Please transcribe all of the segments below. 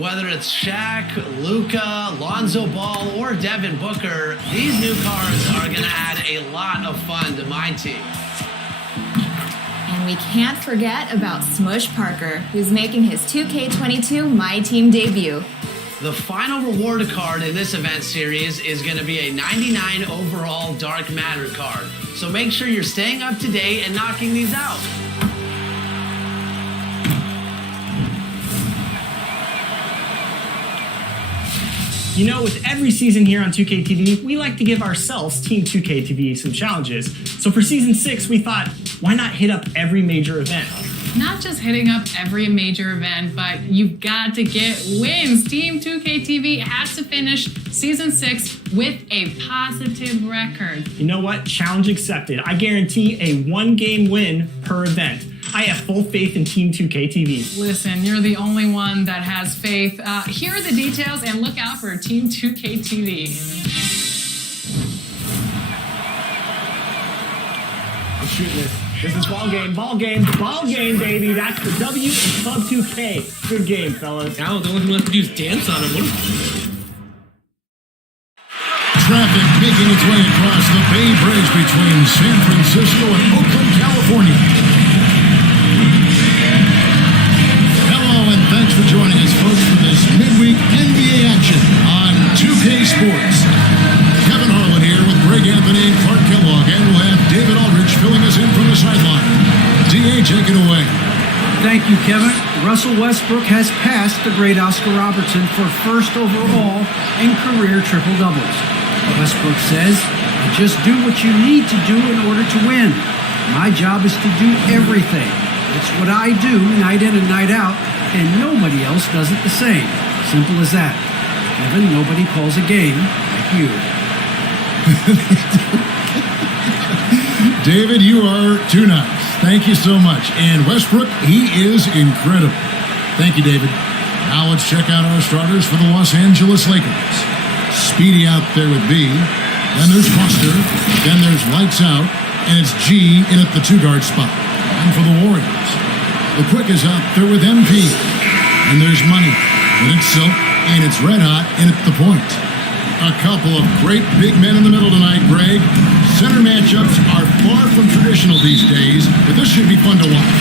Whether it's Shaq, Luka, Lonzo Ball, or Devin Booker, these new cars are going to add a lot of fun to my team. And we can't forget about Smush Parker, who's making his 2K22 My Team debut. The final reward card in this event series is going to be a 99 overall Dark Matter card. So make sure you're staying up to date and knocking these out. You know, with every season here on 2K TV, we like to give ourselves, Team 2K TV, some challenges. So for Season 6, we thought, why not hit up every major event? Not just hitting up every major event, but you've got to get wins. Team 2K TV has to finish Season 6 with a positive record. You know what? Challenge accepted. I guarantee a 1-game win per event. I have full faith in Team 2K TV. Listen, you're the only one that has faith. Here are the details, and look out for Team 2K TV. I'm shooting this. This is ball game, baby. That's the W in Club 2K. Good game, fellas. Now the only thing left to do is dance on him. Traffic making its way across the Bay Bridge between San Francisco and Oakland, California. Hello, and thanks for joining us, folks, for this midweek NBA action on 2K Sports. Kevin Harlan here with Greg Anthony and Clark Kellogg, and we'll have David Aldridge filling us in from the sideline. DA, take it away. Thank you, Kevin. Russell Westbrook has passed the great Oscar Robertson for first overall in career triple-doubles. Westbrook says, "I just do what you need to do in order to win. My job is to do everything. It's what I do night in and night out, and nobody else does it the same. Simple as that. Kevin, nobody calls a game like you." David, you are too nice. Thank you so much. And Westbrook, he is incredible. Thank you, David. Now let's check out our starters for the Los Angeles Lakers. Speedy out there with B. Then there's Foster. Then there's Lights Out. And it's G in at the two-guard spot. And for the Warriors, the Quick is out there with MP. And there's Money. And it's Silk. And it's Red Hot in at the point. A couple of great big men in the middle tonight, Greg. Center matchups are far from traditional these days, but this should be fun to watch.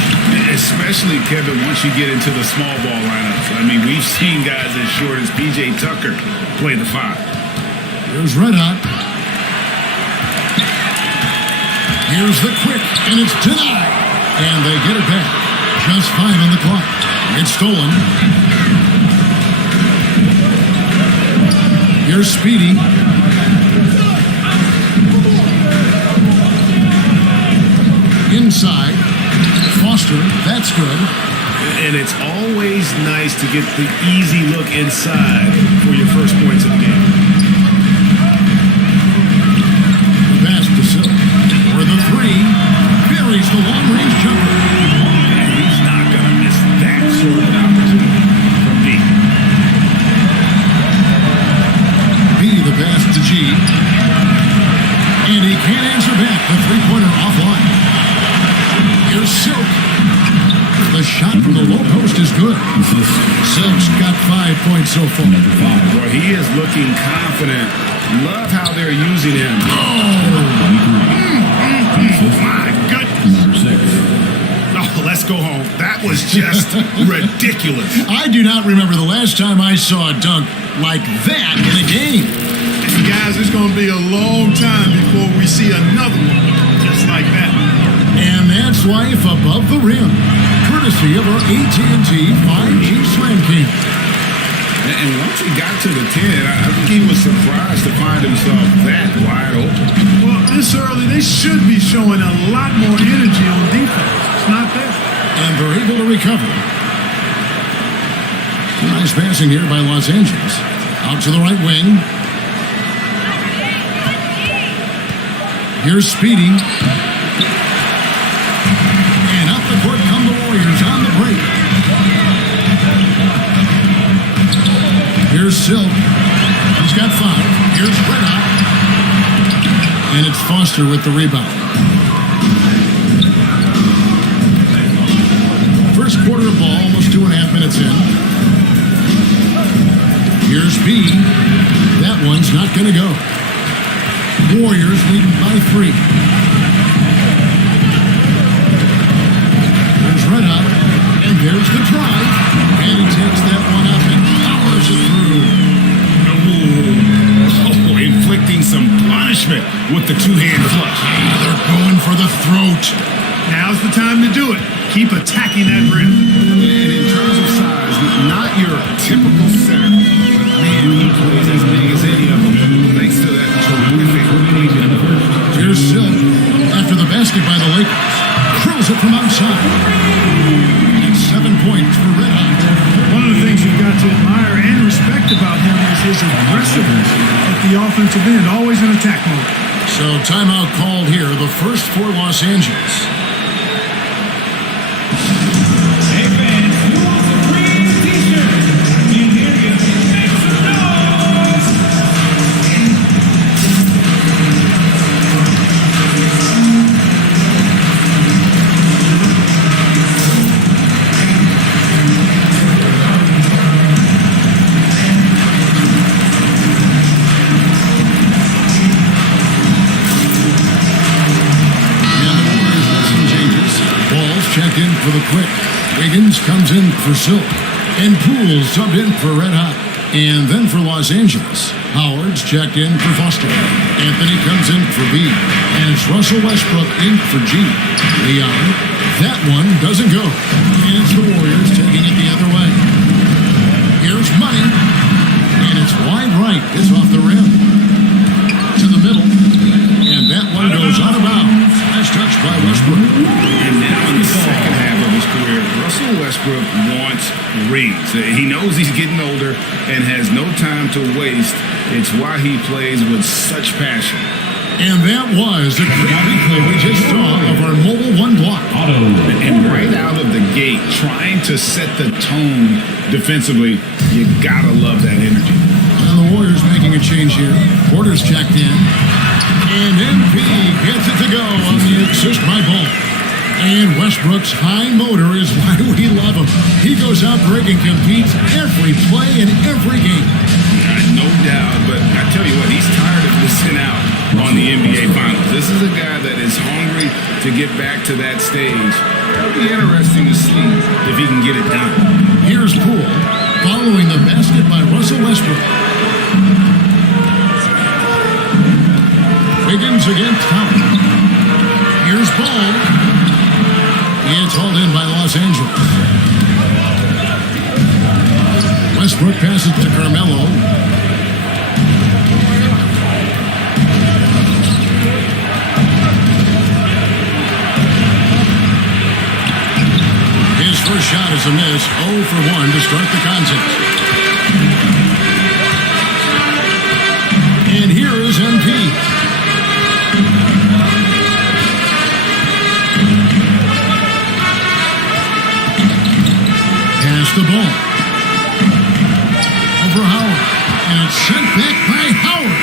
Especially, Kevin, once you get into the small ball lineups. I mean, we've seen guys as short as P.J. Tucker play the 5. Here's Red Hot. Here's the Quick, and it's denied. And they get it back. Just 5 on the clock. It's stolen. Here's Speedy. Inside. Foster, that's good. And it's always nice to get the easy look inside for your first points of the game. The pass to Silk. For the 3. Buries the long-range jumper. And he's not going to miss that sort of an opportunity from D. The pass to G. And he can't answer back. The three-pointer offline. Here's Silk. The shot from the low post is good. Silk's got 5 points so far. Boy, he is looking confident. Love how they're using him. My goodness. Oh, let's go home. That was just ridiculous. I do not remember the last time I saw a dunk like that in a game. Guys, it's going to be a long time before we see another one just like that. And that's Life Above the Rim, courtesy of our AT&T 5G Slam King. And once he got to the 10, I think he was surprised to find himself that wide open. Well, this early, they should be showing a lot more energy on defense. It's not there. And they're able to recover. Nice passing here by Los Angeles. Out to the right wing. Here's Speedy. And up the court come the Warriors on the break. Here's Silk. He's got 5. Here's Red Hot. And it's Foster with the rebound. First quarter of ball, almost 2.5 minutes in. MP. That one's not going to go. Warriors leading by 3. There's Red Hot, and there's the drive. And he takes that one up and powers it through. Oh, inflicting some punishment with the two-hand clutch. They're going for the throat. Now's the time to do it. Keep attacking that rim. And in terms of size, not your typical center. Man, he plays as big as any of them. Thanks to that terrific engine. Here's Silk after the basket by the Lakers. Throws it from outside. And 7 points for Red Hot. One of the things you've got to admire and respect about him is his aggressiveness at the offensive end, always in attack mode. So timeout called here, the first for Los Angeles. Hey fans, who wants a green t-shirt? You hear you, make some noise! Checked in for the Quick. Wiggins comes in for Silk. And Poole's subbed in for Red Hot. And then for Los Angeles, Howard's checked in for Foster. Anthony comes in for B. And it's Russell Westbrook in for G. Leon, that one doesn't go. And it's the Warriors taking it the other way. Here's Money. And it's wide right. It's off the rim. To the middle. And that one goes out of bounds. Nice touch by Westbrook. And now in the second half of his career, Russell Westbrook wants rings. He knows he's getting older and has no time to waste. It's why he plays with such passion. And that was a great replay we just saw of our Mobile One block. And right out of the gate, trying to set the tone defensively, you gotta love that energy. And the Warriors making a change here. Porter's checked in. And MP gets it to go on the assist by Ball. And Westbrook's high motor is why we love him. He goes out breaking, competes every play in every game. No doubt, but I tell you what, he's tired of missing out on the NBA Finals. This is a guy that is hungry to get back to that stage. It'll be interesting to see if he can get it done. Here's Poole following the basket by Russell Westbrook. Wiggins against Howard. Here's Ball. It's hauled in by Los Angeles. Westbrook passes to Carmelo. His first shot is a miss. 0 for 1 to start the contest. And here is MP. Pass the ball. Over Howard. And it's sent back by Howard.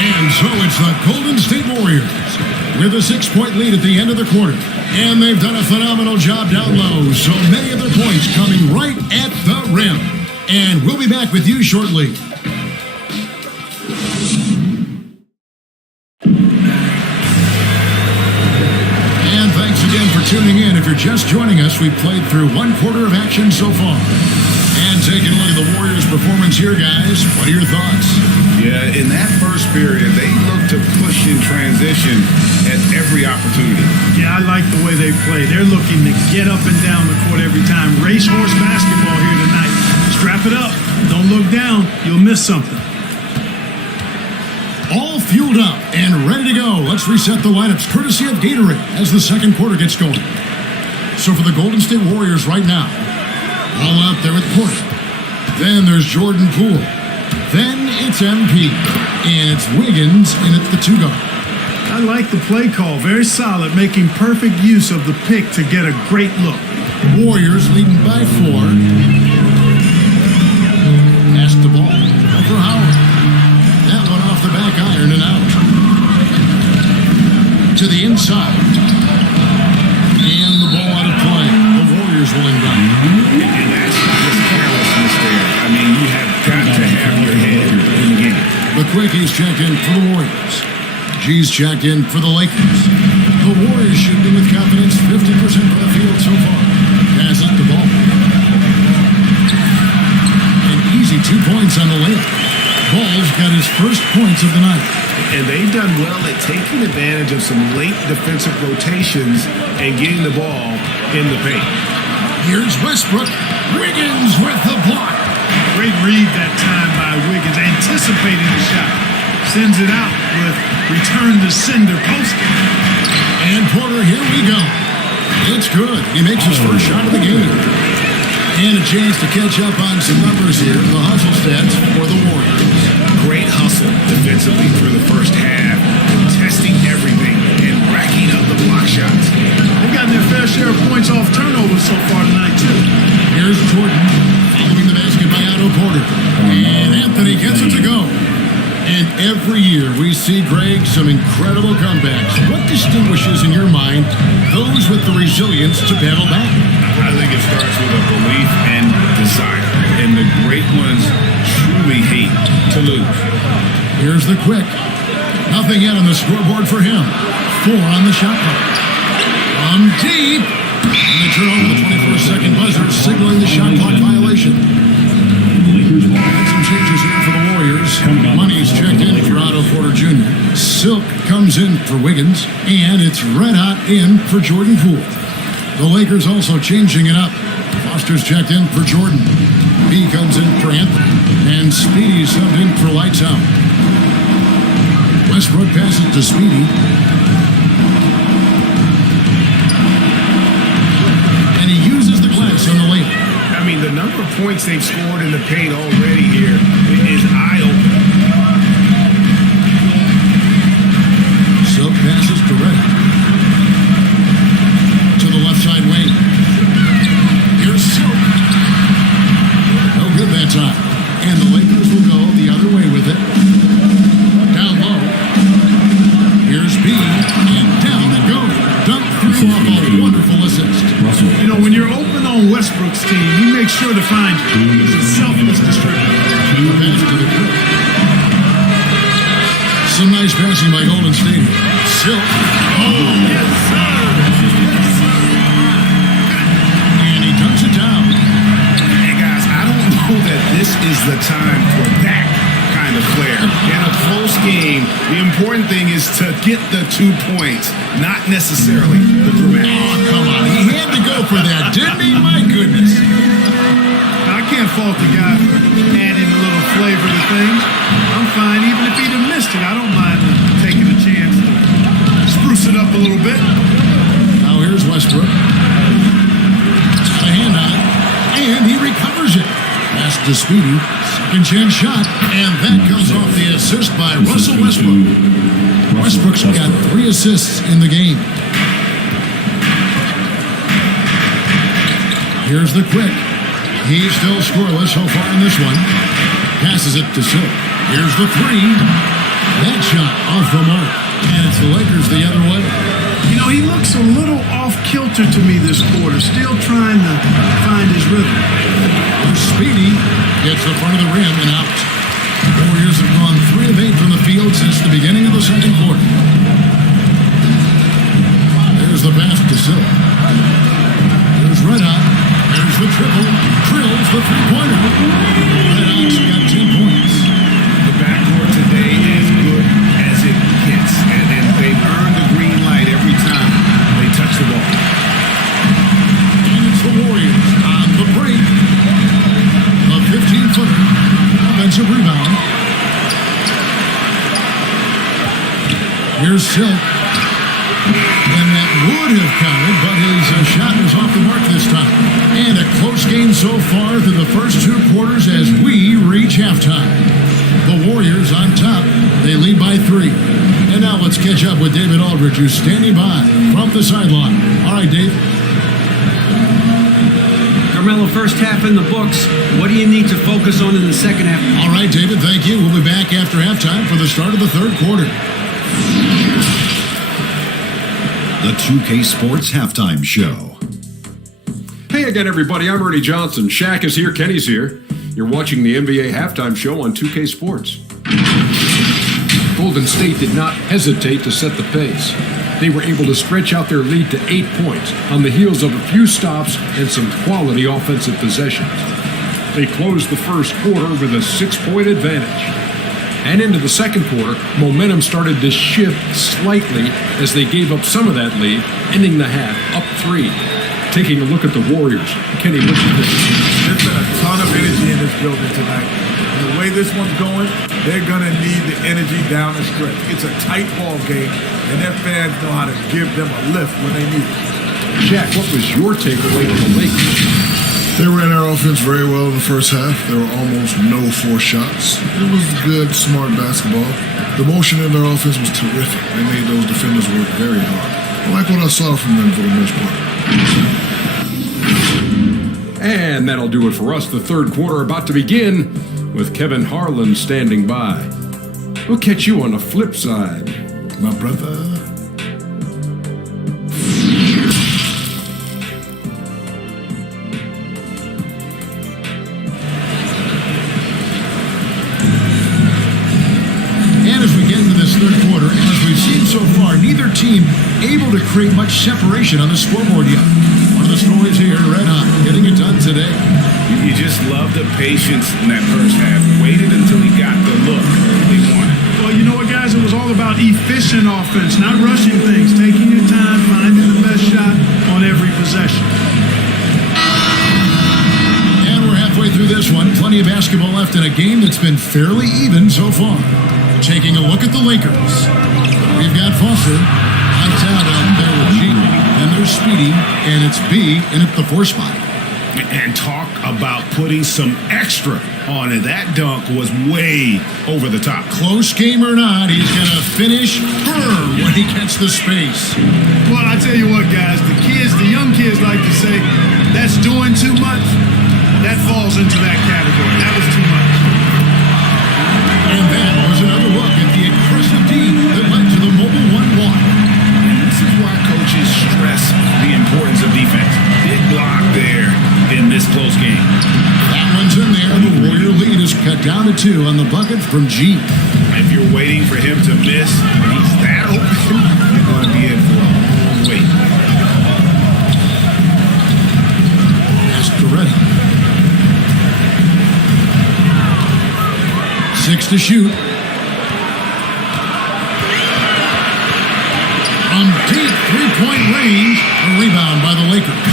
And so it's the Golden State Warriors with a 6-point lead at the end of the quarter. And they've done a phenomenal job down low. So many of their points coming right at the rim. And we'll be back with you shortly. And thanks again for tuning in. If you're just joining us, we've played through 1 quarter of action so far. And taking a look at the Warriors' performance here, guys. What are your thoughts? Yeah, in that first period, they looked to push in transition at every opportunity. Yeah, I like the way they play. They're looking to get up and down the court every time. Racehorse basketball here tonight. Strap it up. Don't look down. You'll miss something. All fueled up and ready to go. Let's reset the lineups courtesy of Gatorade as the second quarter gets going. So for the Golden State Warriors right now, all out there with Porter. Then there's Jordan Poole. Then it's MP. And it's Wiggins in at the 2 guard. I like the play call. Very solid, making perfect use of the pick to get a great look. Warriors leading by 4. Pass the ball for Howard. That one off the back iron and out. To the inside. And the ball out of play. The Warriors will inbound. And that's just carelessness there. I mean, you have got to have your head the quick, he's checked in for the Warriors. G's checked in for the Lakers. The Warriors shooting with confidence, 50% from the field so far. Passes the ball. An easy 2 points on the layup. Ball's got his first points of the night. And they've done well at taking advantage of some late defensive rotations and getting the ball in the paint. Here's Westbrook. Wiggins with the block. Great read that time by Wiggins, anticipating the shot. Sends it out with return to sender posting. And Porter, here we go. It's good. He makes his first shot of the game. And a chance to catch up on some numbers here. The hustle stats for the Warriors. Great hustle defensively through the first half, testing everything and racking up the block shots. They've gotten their fair share of points off turnovers so far tonight, too. Here's Jordan following the basket by Otto Porter. And Anthony gets it to go. And every year we see, Greg, some incredible comebacks. What distinguishes in your mind those with the resilience to battle back? I think it starts with a belief and desire. And the great ones truly hate to lose. Here's the quick. Nothing yet on the scoreboard for him. 4 on the shot clock. From deep. And they turn over the 24-second buzzer, signaling the shot clock violation. And some changes here for the Warriors. Money's checked in for Otto Porter Jr. Silk comes in for Wiggins. And it's red hot in for Jordan Poole. The Lakers also changing it up. Foster's checked in for Jordan. B comes in for Anthony. And Speedy subbed in for Lights Out. Westbrook passes to Speedy. And he uses the glass on the layup. I mean, the number of points they've scored in the paint already here is eye-opening. Silk passes to Reddick. To the left side wing. Here's Silk. No good that time. And the Lakers will go the other way with it. Down low. Here's B. And down it goes. Dunk through off a wonderful assist. You know, when you're open on Westbrook's team, he makes sure to find you. He's a selfless distributor. Pass to the court. Some nice passing by Golden State. Silk. Oh, yes, sir. And he dunks it down. Hey, guys, I don't know that this is the time for that kind of flair. In a close game, the important thing is to get the 2 points, not necessarily the dramatic. Oh, come on. He had to go for that, didn't he? My goodness. I can't fault the guy for adding a little flavor to things. I'm fine. Even if he'd have missed it, I don't mind taking a chance to spruce it up a little bit. Now here's Westbrook. A hand on. And he recovers it. Pass to Speedy. Second chance shot. And that comes off the assist by Russell Westbrook. Westbrook's got 3 assists in the game. Here's the quick. He's still scoreless so far in this one. Passes it to Silk. Here's the 3. That shot off the mark. And it's the Lakers the other way. You know, he looks a little off-kilter to me this quarter, still trying to find his rhythm. Speedy gets the front of the rim and out. Warriors have gone 3 of 8 from the field since the beginning of the second quarter. There's the pass to Silk. There's Red Hot. There's the triple. Drills the three-pointer. Red Hot's got 10 points. The backcourt today as good as it gets. And they've earned the green light every time they touch the ball. And it's the Warriors on the break. A 15-footer. Offensive rebound. Here's Silk. And that would have counted, but his shot was off the mark this time. And a close game so far through the first 2 quarters as we reach halftime. The Warriors on top. They lead by 3. And now let's catch up with David Aldridge, who's standing by from the sideline. All right, Dave. Carmelo, first half in the books. What do you need to focus on in the second half? All right, David, thank you. We'll be back after halftime for the start of the third quarter. The 2K Sports Halftime Show. Hey again, everybody. I'm Ernie Johnson. Shaq is here. Kenny's here. You're watching the NBA Halftime Show on 2K Sports. Golden State did not hesitate to set the pace. They were able to stretch out their lead to 8 points on the heels of a few stops and some quality offensive possessions. They closed the first quarter with a 6-point advantage. And into the second quarter, momentum started to shift slightly as they gave up some of that lead, ending the half up 3. Taking a look at the Warriors, Kenny, what do you think? There's been a ton of energy in this building tonight. And the way this one's going, they're going to need the energy down the stretch. It's a tight ball game, and their fans know how to give them a lift when they need it. Jack, what was your takeaway from the Lakers? They ran their offense very well in the first half. There were almost no forced shots. It was good, smart basketball. The motion in their offense was terrific. They made those defenders work very hard. I like what I saw from them for the most part. And that'll do it for us. The third quarter about to begin with Kevin Harlan standing by. We'll catch you on the flip side, my brother. Third quarter, as we've seen so far, neither team able to create much separation on the scoreboard yet. One of the stories here, red hot, getting it done today. You just love the patience in that first half. Waited until he got the look they wanted. Well, you know what, guys? It was all about efficient offense, not rushing things, taking your time, finding the best shot on every possession. And we're halfway through this one. Plenty of basketball left in a game that's been fairly even so far. Taking a look at the Lakers. We've got Foster on top out there with G. And there's Speedy, and it's B in at the 4 spot. And talk about putting some extra on it. That dunk was way over the top. Close game or not, he's going to finish firm when he gets the space. Well, I tell you what, guys, the young kids like to say, that's doing too much. That falls into that category. That was too much. And that was another look at the aggressive team that led to the Mobile One walk. And this is why coaches stress the importance of defense. Big block there in this close game. That one's in there. The Warrior lead is cut down to 2 on the bucket from G. If you're waiting for him to miss when he's that open, you're going to be in for a long wait. That's Coretta. 6 to shoot. From deep 3-point range, a rebound by the Lakers.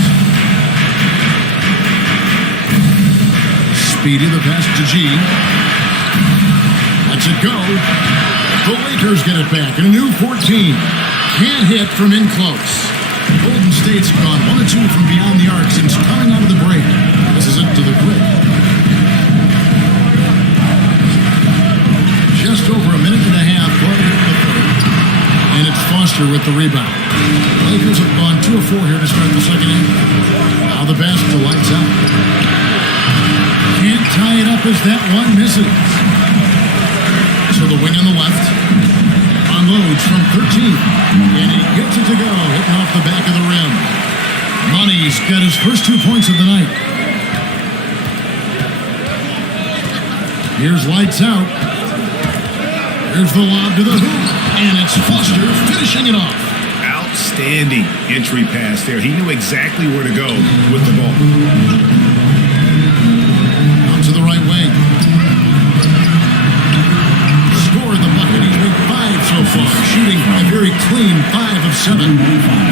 Speedy, the pass to G. Lets it go. The Lakers get it back in a new 14. Can't hit from in close. Golden State's gone 1 of 2 from beyond the arc since coming out of the break. This is it to the grid. Just over a minute and a half left in the third. And it's Foster with the rebound. Lakers have gone 2 of 4 here to start the second inning. Now the basket lights out. Can't tie it up as that one misses. So the wing on the left unloads from 13. And he gets it to go, hitting off the back of the rim. Money's got his first 2 points of the night. Here's lights out. Here's the lob to the hoop, and it's Foster finishing it off. Outstanding entry pass there. He knew exactly where to go with the ball. On to the right wing. Scored the bucket. He's made 5 so far, shooting a very clean 5 of 7.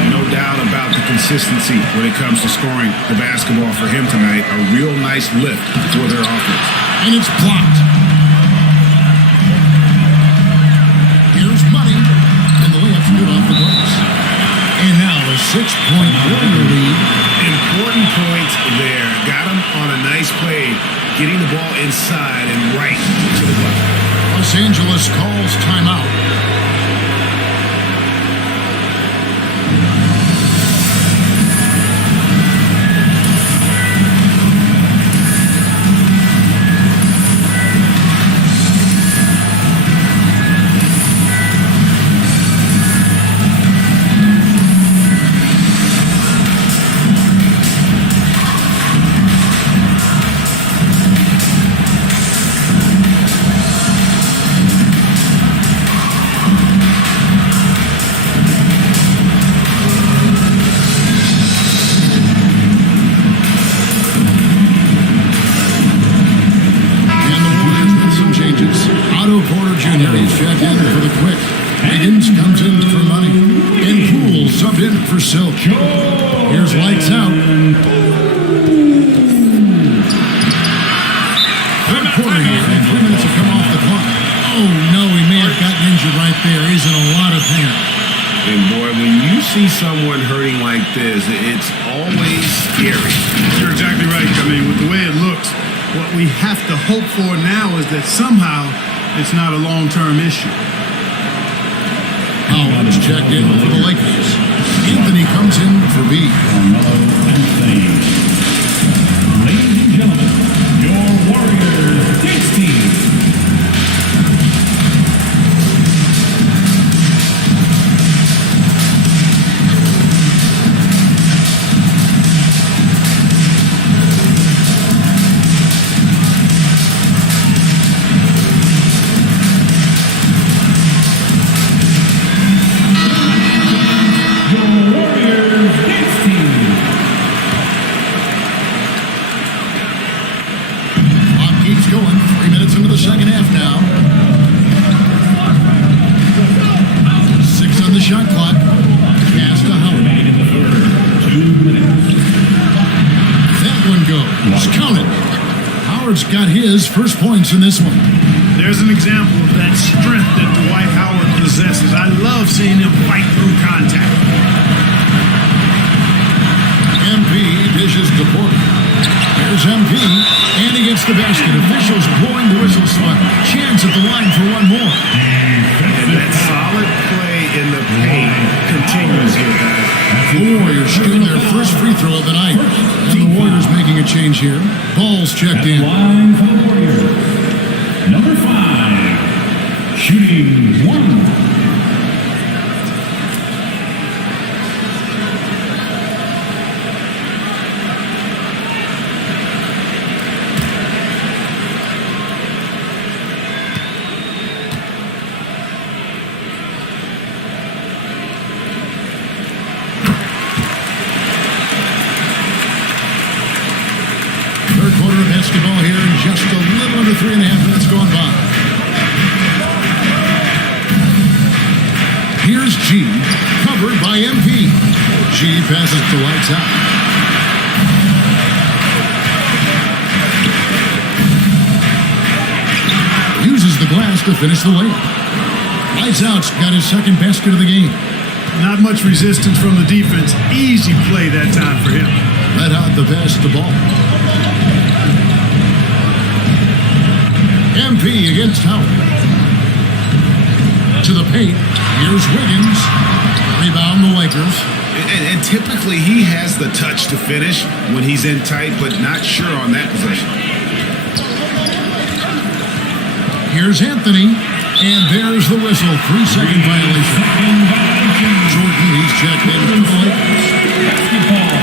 No doubt about the consistency when it comes to scoring the basketball for him tonight. A real nice lift for their offense. And it's blocked. Here's Money, and the layup's good off the glass. And now a 6-point Warrior lead. Important point there. Got him on a nice play, getting the ball inside and right to the bucket. Los Angeles calls timeout. Jr. He's checked in for the quick. Higgins comes in for money. And Poole subbed in for Silk. Here's lights out. Third quarter here, and 3 minutes have come off the clock. Oh, no, he may have gotten injured right there. He's in a lot of pain. And boy, when you see someone hurting like this, it's always scary. You're exactly right. I mean, with the way it looks, what we have to hope for now is that somehow it's not a long-term issue. Howard is checked in for the Lakers. Anthony comes in for B. Ladies and gentlemen, your Warriors dance team. Second half now. 6 on the shot clock. Pass to Howard. That one goes. Count it. Howard's got his first points in this one. There's an example of that strength that Dwight Howard possesses. I love seeing him fight through contact. MP dishes to Porter. There's MP, and he gets the basket. Officials blowing the whistle, so a chance at the line for one more. And that solid play in the paint continues here, guys. The Warriors shooting their first free throw of the night. And the Warriors making a change here. Ball's checked in. Line for the Warriors. Number 5, shooting 1. Basketball here in just a little under 3.5 minutes gone by. Here's G, covered by MP. G passes to lights out. Uses the glass to finish the layup. Lights out's got his second basket of the game. Not much resistance from the defense. Easy play that time for him. Red hot to pass the ball. MP against Howard. To the paint. Here's Wiggins. Rebound the Lakers. And typically he has the touch to finish when he's in tight, but not sure on that possession. Here's Anthony. And there's the whistle. 3-second violation. Jordan, he's checked in for the Lakers. Basketball.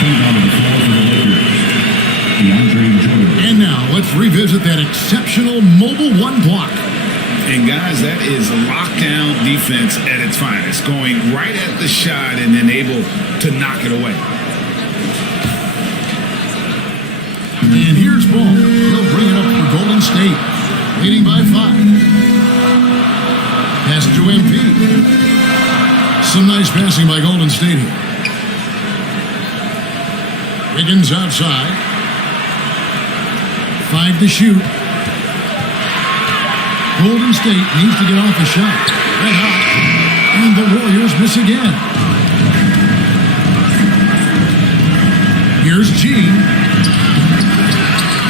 Coming on to the floor for the Lakers, DeAndre Jordan. And now let's revisit that exceptional mobile one block. And guys, that is lockdown defense at its finest, going right at the shot and then able to knock it away. And here's Ball. He'll bring it up for Golden State, leading by 5. Pass to MP. Some nice passing by Golden State here. Wiggins outside. 5 to shoot. Golden State needs to get off a shot. Red hot. And the Warriors miss again. Here's G.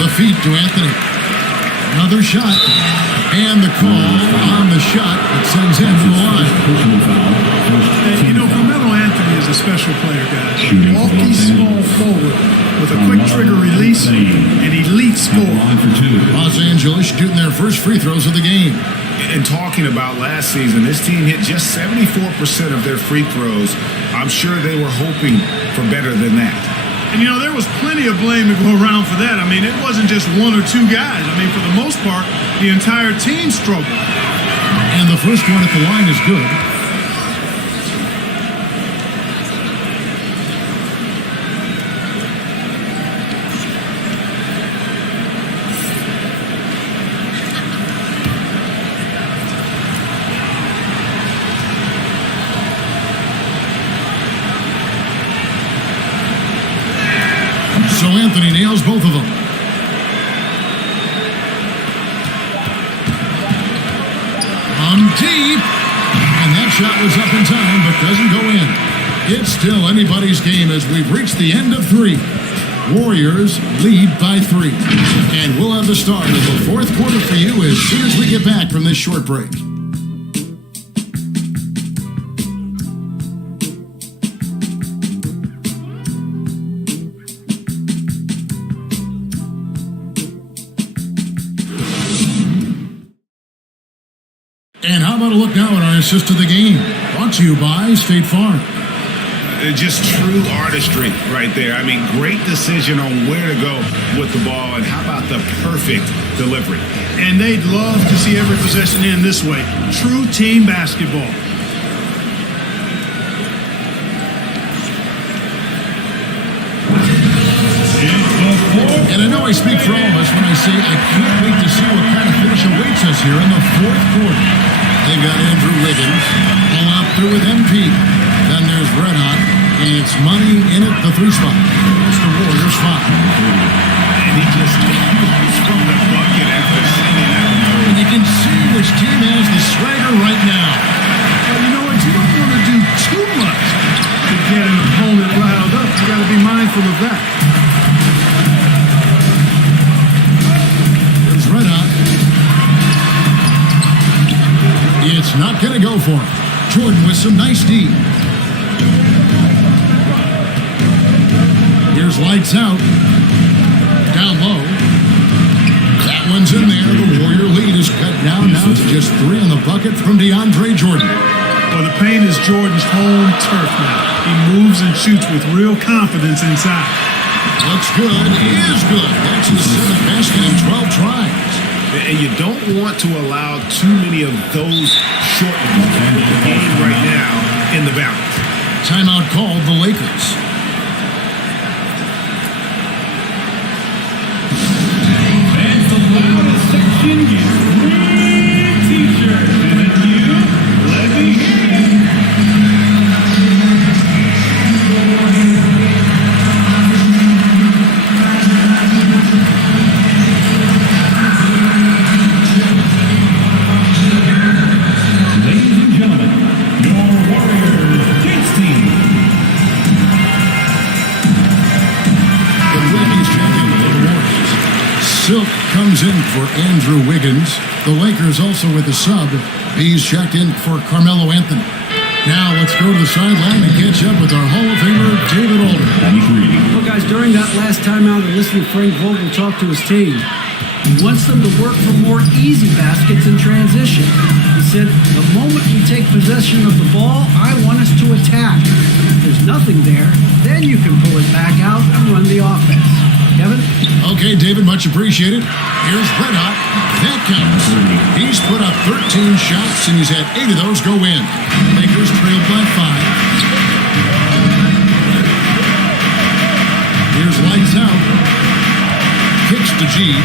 The feed to Anthony. Another shot. And the call on the shot that sends him to the line. And, you know, Carmelo Anthony is a special player, guys. Bulky, small forward with a quick trigger release and elite score. Los Angeles shooting their first free throws of the game. And talking about last season, this team hit just 74% of their free throws. I'm sure they were hoping for better than that. And, you know, there was plenty of blame to go around for that. I mean, it wasn't just 1 or 2 guys. I mean, for the most part, the entire team struggled. And the first one at the line is good. Anthony nails both of them. Deep, and that shot was up in time but doesn't go in. It's still anybody's game as we've reached the end of 3. Warriors lead by 3, and we'll have the start of the 4th quarter for you as soon as we get back from this short break. And how about a look now at our assist of the game? Brought to you by State Farm. Just true artistry right there. I mean, great decision on where to go with the ball, and how about the perfect delivery? And they'd love to see every possession end this way. True team basketball. And I know I speak for all of us when I say I can't wait to see what kind of finish awaits us here in the 4th quarter. They've got Andrew Wiggins, all out through with MP. Then there's Red Hot, and it's money in at the 3 spot. It's the Warriors' 5. And he just goes from the bucket after sending that. And you can see which team has the swagger right now. Well, you know what? You don't want to do too much to get an opponent riled up. You got to be mindful of that. There's Red Hot. It's not going to go for him. Jordan with some nice D. Here's lights out. Down low. That one's in there. The Warrior lead is cut down now to just 3 on the bucket from DeAndre Jordan. Well, the paint is Jordan's home turf now. He moves and shoots with real confidence inside. Looks good. Is good. That's his 7th basket in 12 tries. And you don't want to allow too many of those short ones in the game right now in the balance. Timeout called the Lakers. And the loudest section gets 3 t-shirts. And you, let me hear it. Silk comes in for Andrew Wiggins. The Lakers also with a sub. He's checked in for Carmelo Anthony. Now let's go to the sideline and catch up with our Hall of Famer, David Alder. Well, guys, during that last timeout, I listened to Frank Vogel talk to his team. He wants them to work for more easy baskets in transition. He said, the moment we take possession of the ball, I want us to attack. If there's nothing there, then you can pull it back out and run the offense. Kevin? Okay, David, much appreciated. Here's Red Hot. That counts. He's put up 13 shots, and he's had 8 of those go in. Lakers trailed by 5. Here's lights out. Kicks to G.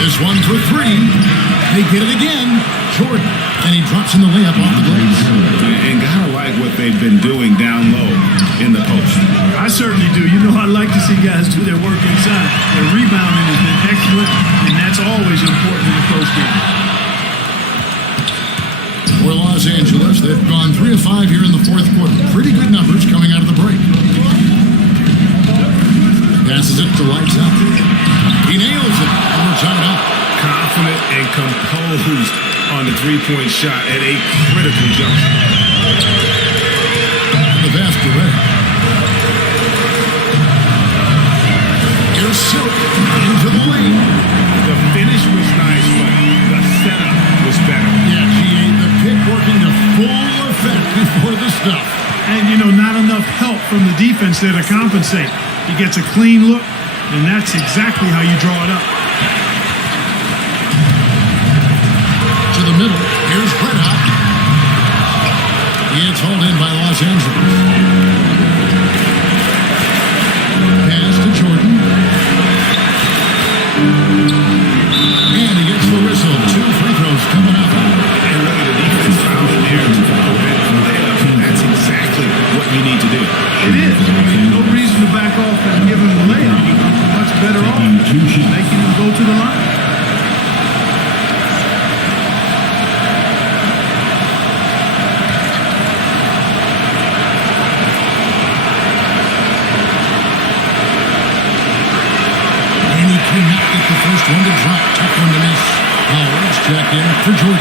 This one for 3. They get it again. Jordan. And he drops in the layup off the glass. And gotta like what they've been doing down low in the post. I certainly do. You know, I like to see guys do their work inside. Their rebounding has been excellent, and that's always important in the post game. For Los Angeles, they've gone 3 of 5 here in the 4th quarter. Pretty good numbers coming out of the break. Passes it to lights out. He nails it. We're tied up. Confident and composed on the 3-point shot at a critical juncture. The basket ready. Here's Silk into the lane. The finish was nice, but the setup was better. Yeah, GA, the pick working to full effect before the stuff. And, you know, not enough help from the defense there to compensate. He gets a clean look, and that's exactly how you draw it up. To the middle, here's Red Hot. It's hauled in by Los Angeles. Pass to Jordan. And he gets the whistle. 2 free throws coming up. And look at the defense found in there to prevent from layup. That's exactly what you need to do. It is. I mean, no reason to back off First one to drop, tough one to miss. Howard's check in for Jordan.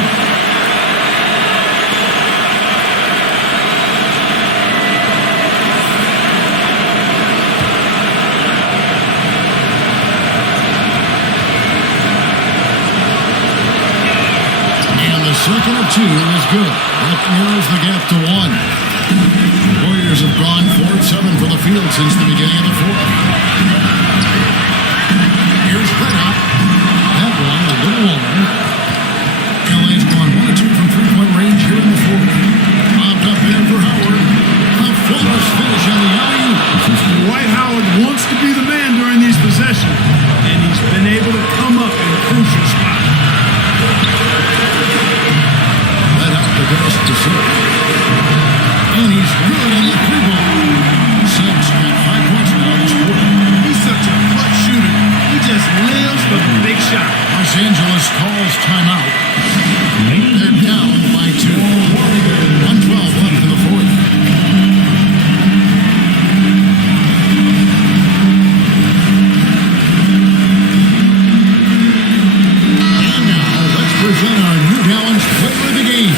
And the second of two is good. That narrows the gap to one. The Warriors have gone 4-7 for the field since the beginning of the fourth. Here's Reddock. That one a little long. LA's gone 1 of 2 from three-point range here in the fourth. Popped up there for Howard. A flawless finish on the alley-oop. Dwight Howard wants to be the man during these possessions, and he's been able to come up in crucial spots. Let out the best to serve. And he's good on the three ball. Suggs got 5 points now this quarter. He's such a clutch shooter. He just lives for the big shot. Los Angeles calls timeout. They're down by 2. 1:12 left in the fourth. And now let's present our New Balance player of the game.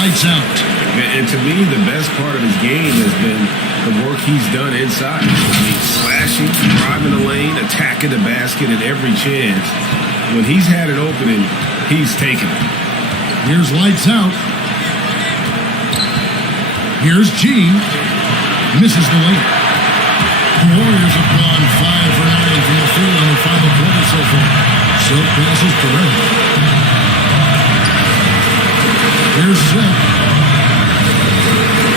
Lights out. And to me, the best part of his game has been the work he's done inside. I mean, slashing, driving the lane, attacking the basket at every chance. When he's had it open, he's taken it. Here's lights out. Here's G. Misses the lane. The Warriors have gone 5 for 9 from the field in the final quarter so far. Silk passes to Reddick. Here's Silk.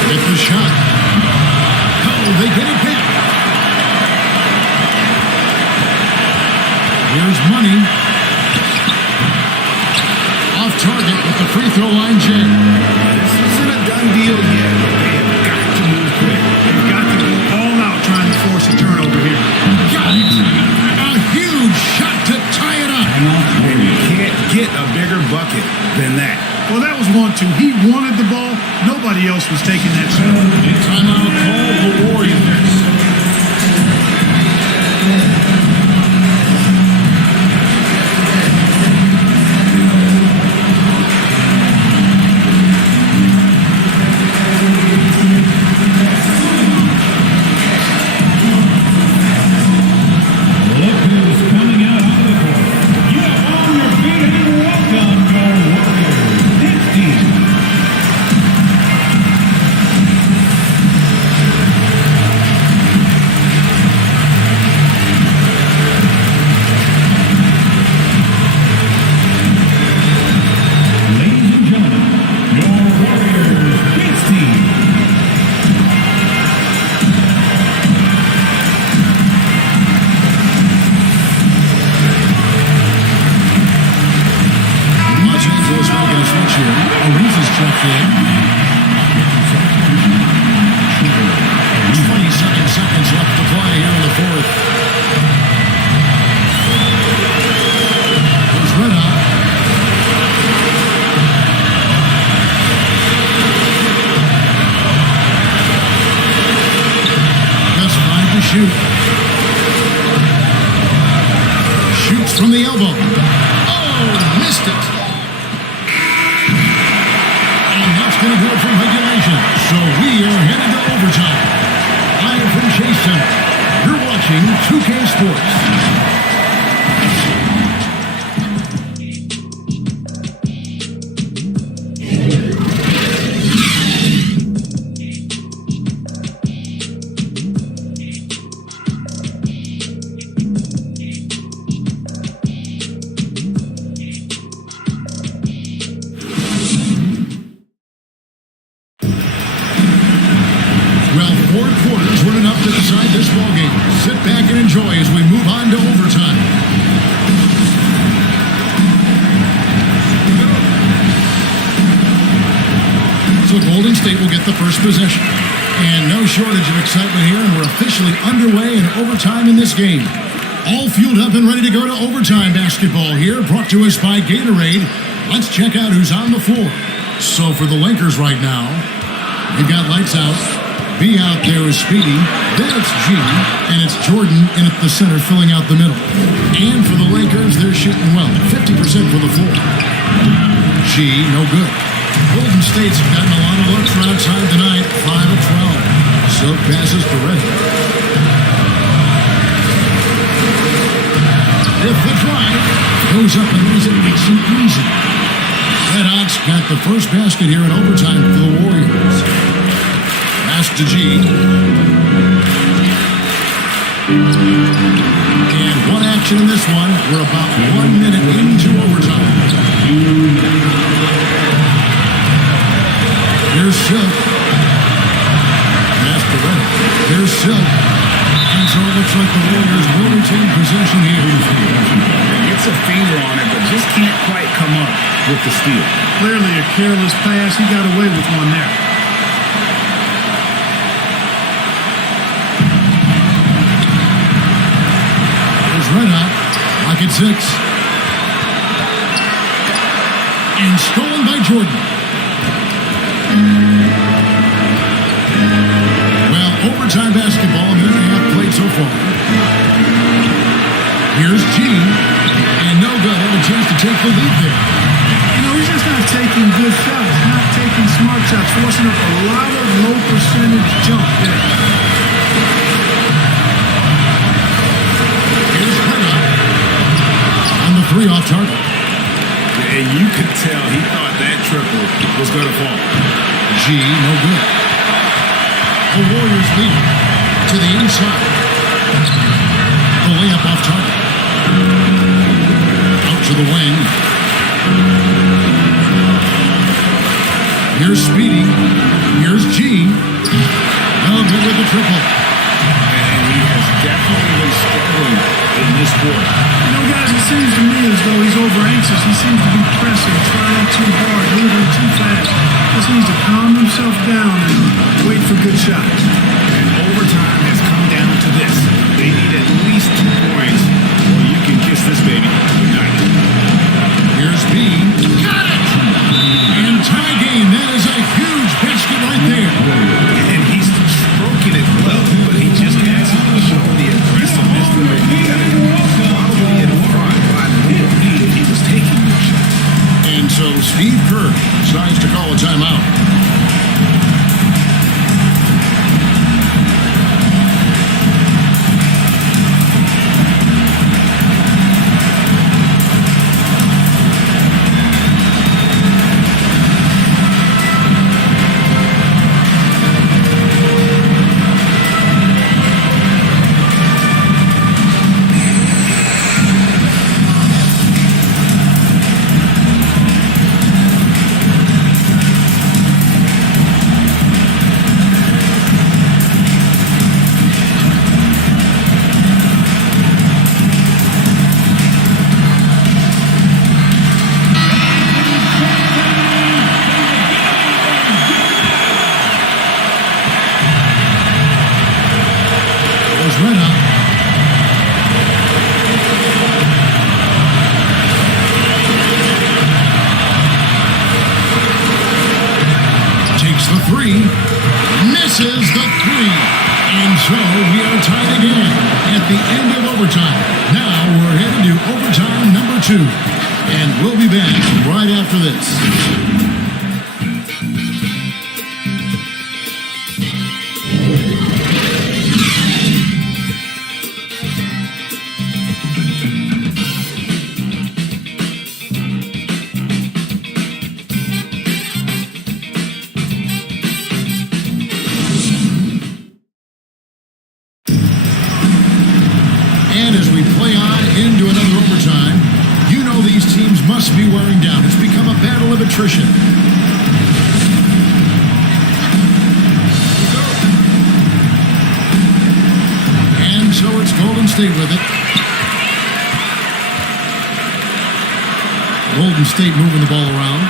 Get the shot. Oh, they get it back. Here's Money. Off target with the free throw line jam. This isn't a done deal yet. They have got to move quick. They've got to go all out trying to force a turnover here. Got it. A huge shot to tie it up. And you can't get a bigger bucket than that. Well, that was 1-2. He wanted the ball. Nobody else was taking that shot. Timeout call the Warriors. Look who's coming out onto the court. Get up on your feet and welcome your Warriors. Hit team. Ladies and gentlemen, your Warriors Hits team. Los Angeles making a switch here. Ariza's checked in. 27 seconds left to play here in the fourth. There's Reddock. Just 5 to shoot. Shoots from the elbow. Oh, missed it. And that's going to do it from regulation. So we are headed to overtime. I am from Chase Center. You're watching 2K Sports. Well, 4 quarters weren't enough to decide this ballgame. Sit back and enjoy as we move on to overtime. So Golden State will get the first possession. And no shortage of excitement here, and we're officially underway in overtime in this game. All fueled up and ready to go to overtime basketball here, brought to us by Gatorade. Let's check out who's on the floor. So for the Lakers right now, they've got lights out. B out there is Speedy. Then it's G, and it's Jordan in at the center, filling out the middle. And for the Lakers, they're shooting well, 50% for the floor. G, no good. Golden State's gotten a lot of looks from outside tonight, 5 of 12. So passes to Reddick. If the drive goes up and lays it nice and easy. Red Hawks got the first basket here in overtime for the Warriors. Pass to G. And one action in this one. We're about 1 minute into overtime. Here's Silk. Pass to Reddick. Here's Silk. And so it looks like the Warriors will retain possession here. Gets a finger on it, but just can't quite come up with the steal. Clearly a careless pass. He got away with one there. There's Red Hot, lock at 6. And stolen by Jordan. Well, overtime basketball, a minute and a half played so far. Here's G, and no good. Had a chance to take the lead there. You know, he's just not taking good shots, not taking smart shots, forcing up a lot of low percentage jump there. Here's Renner on the 3 off target. And you could tell he thought that triple was going to fall. G, no good. The Warriors lead to the inside. The layup off target. Out to the wing. Here's Speedy. Here's G. No good with the triple. And he has definitely been struggling in this quarter. You know, guys, it seems to me as though he's over anxious. He seems to be pressing, trying too hard, moving too fast. Just needs to calm himself down and wait for good shots. And overtime has come down to this. They need at least 2 points, or you can kiss this baby goodnight. Here's B. Got it! And tie game. That is a huge basket right there. And he's stroking it well, but he just hasn't shown the aggressiveness that he had. Probably in front by the lead if he was taking the shot. And so Steve Kerr decides to call a timeout. Misses the 3. And so we are tied again at the end of overtime. Now we're headed to overtime number 2. And we'll be back right after this. And as we play on into another overtime, you know these teams must be wearing down. It's become a battle of attrition. And so it's Golden State with it. Golden State moving the ball around.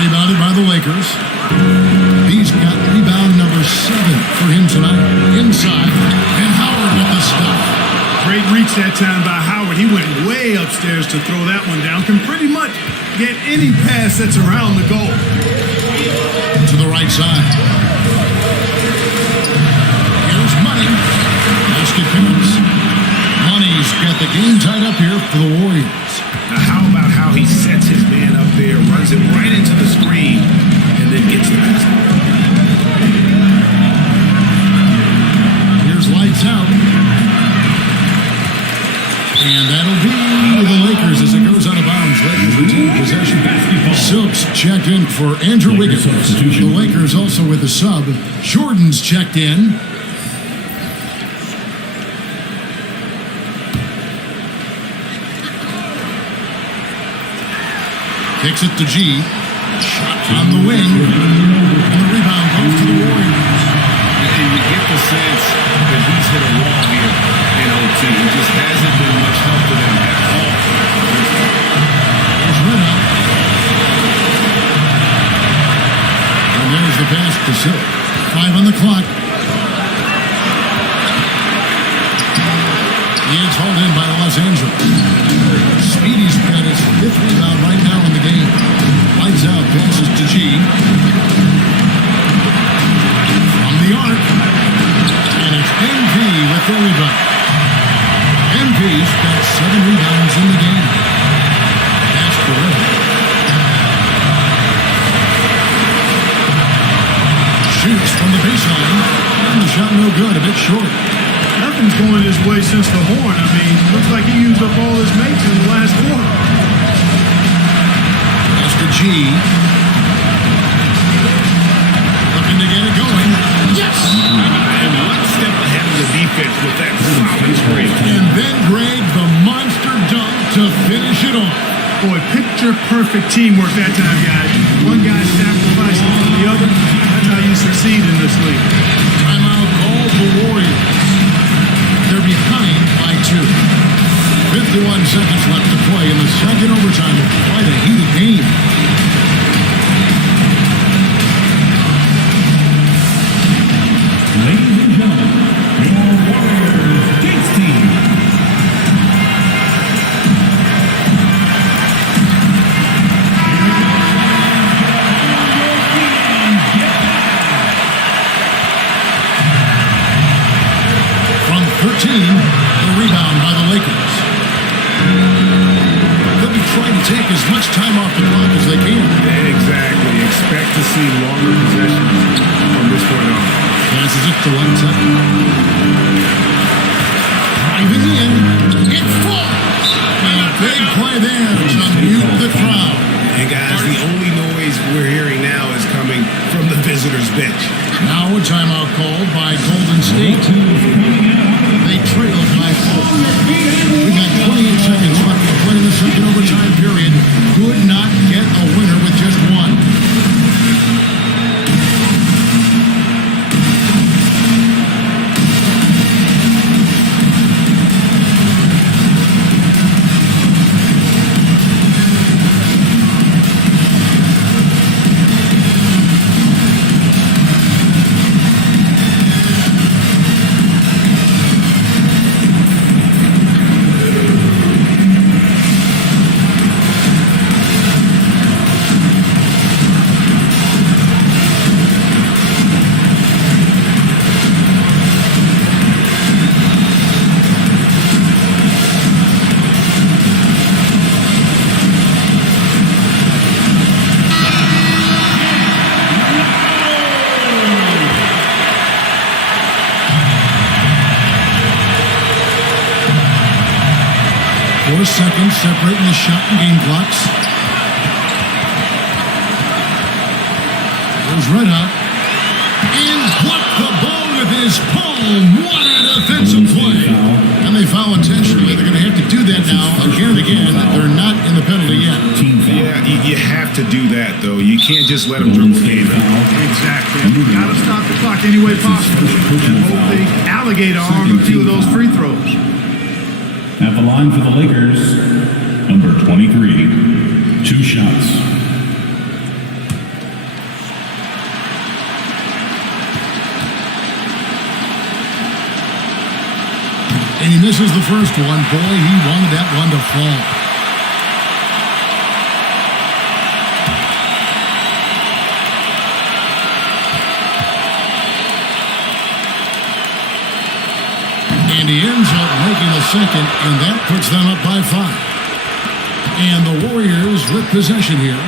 Rebounded by the Lakers. He's got rebound number 7 for him tonight. Inside, and Howard with the stuff. Great reach that time by Howard. He went way upstairs to throw that one down. Can pretty much get any pass that's around the goal. inside. Here's Money. Basket comes. Money's got the game tied up here for the Warriors. Now, how about how he sets his man up there, runs him right into the screen, and then gets the basket? Here's lights out. And that'll be the Lakers as it goes out of bounds. Lakers retain possession. Silks checked in for Andrew Wiggins. The Lakers also with a sub. Jordan's checked in. Kicks it to G. Shot on the wing. And the rebound goes to the Warriors. And you get the sense that he's hit a wall here in OT. He just hasn't been much help to them at all. There's Rinna. And there's the pass to Silk. 5 on the clock. He is hauled in by Los Angeles. Speedy's got his 5th rebound right now in the game. Lights out, passes to G. From the arc. And it's MV with the rebound. MV's got 7 rebounds in the game. That's terrific. Shoots from the baseline. And the shot no good, a bit short. Nothing's going his way since the horn. I mean, looks like he used up all his mates in the last quarter. That's to G. Looking to get it going. Yes! And one step ahead of the defense with that solid screen. And then Greg, the monster dunk to finish it off. Boy, picture-perfect teamwork that time, guys. One guy sacrificing for the other. That's how you succeed in this league. Timeout call for Warriors. They're behind by 2. 51 seconds left to play in the second overtime of quite a heated game. Ladies and gentlemen, your Warriors Gates team. From 13, the rebound by the Lakers. They'll be trying to take as much time off the clock as they can. Exactly. Expect to see longer possessions from this point on. Passes it to one time. Driving in. It falls. And a big play there to mute the crowd. And guys, the only noise we're hearing now is coming from the visitors' bench. Now a timeout called by Golden State. They trailed by 4. We got 28 seconds left to play in the second overtime period. Could not get a winner with just 1. Seconds separating the shot and game clocks. There's Red Hot. And blocked the ball with his palm. What a defensive play. And they foul intentionally. They're going to have to do that now again and again. They're not in the penalty yet. Yeah, you have to do that, though. You can't just let them dribble the game out. Exactly. You got to stop the clock any way possible. And hope the alligator arm a few of those free throws. At the line for the Lakers, number 23, 2 shots. And he misses the first one. Boy, he wanted that one to fall. he ends up making the second, and that puts them up by 5. And the Warriors with possession here.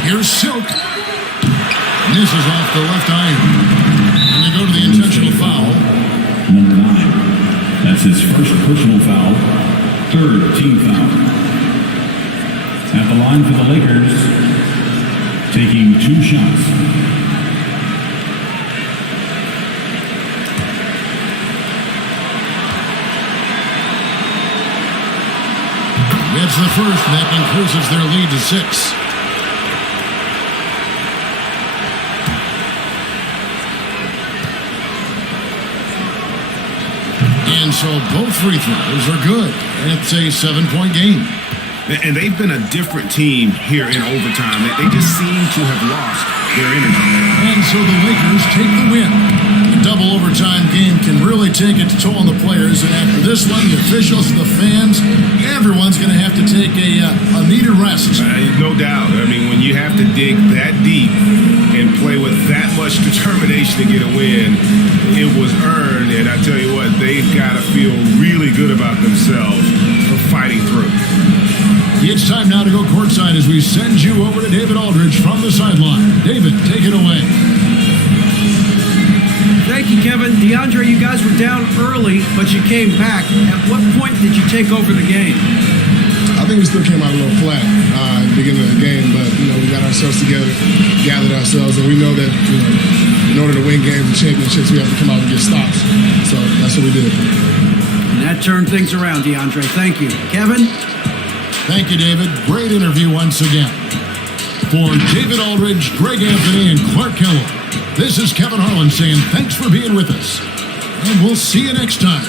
Here's Silk. Misses off the left iron. And they go to the intentional foul. Number 9. That's his first personal foul. Third team foul. At the line for the Lakers, taking 2 shots. It's the first, and that increases their lead to 6. And so both free throws are good. It's a 7-point game. And they've been a different team here in overtime. They just seem to have lost their energy. And so the Lakers take the win. A double overtime game can really take its toll on the players. And after this one, the officials, the fans, everyone's going to have to take a needed rest. No doubt. I mean, when you have to dig that deep and play with that much determination to get a win, it was earned. And I tell you what, they've got to feel really good about themselves for fighting through. It's time now to go courtside as we send you over to David Aldridge from the sideline. David, take it away. Thank you, Kevin. DeAndre, you guys were down early, but you came back. At what point did you take over the game? I think we still came out a little flat at the beginning of the game, but we got ourselves together, gathered ourselves, and we know that in order to win games and championships, we have to come out and get stops. So that's what we did. And that turned things around, DeAndre. Thank you. Kevin? Thank you, David. Great interview once again. For David Aldridge, Greg Anthony, and Clark Kellogg, this is Kevin Harlan saying thanks for being with us. And we'll see you next time.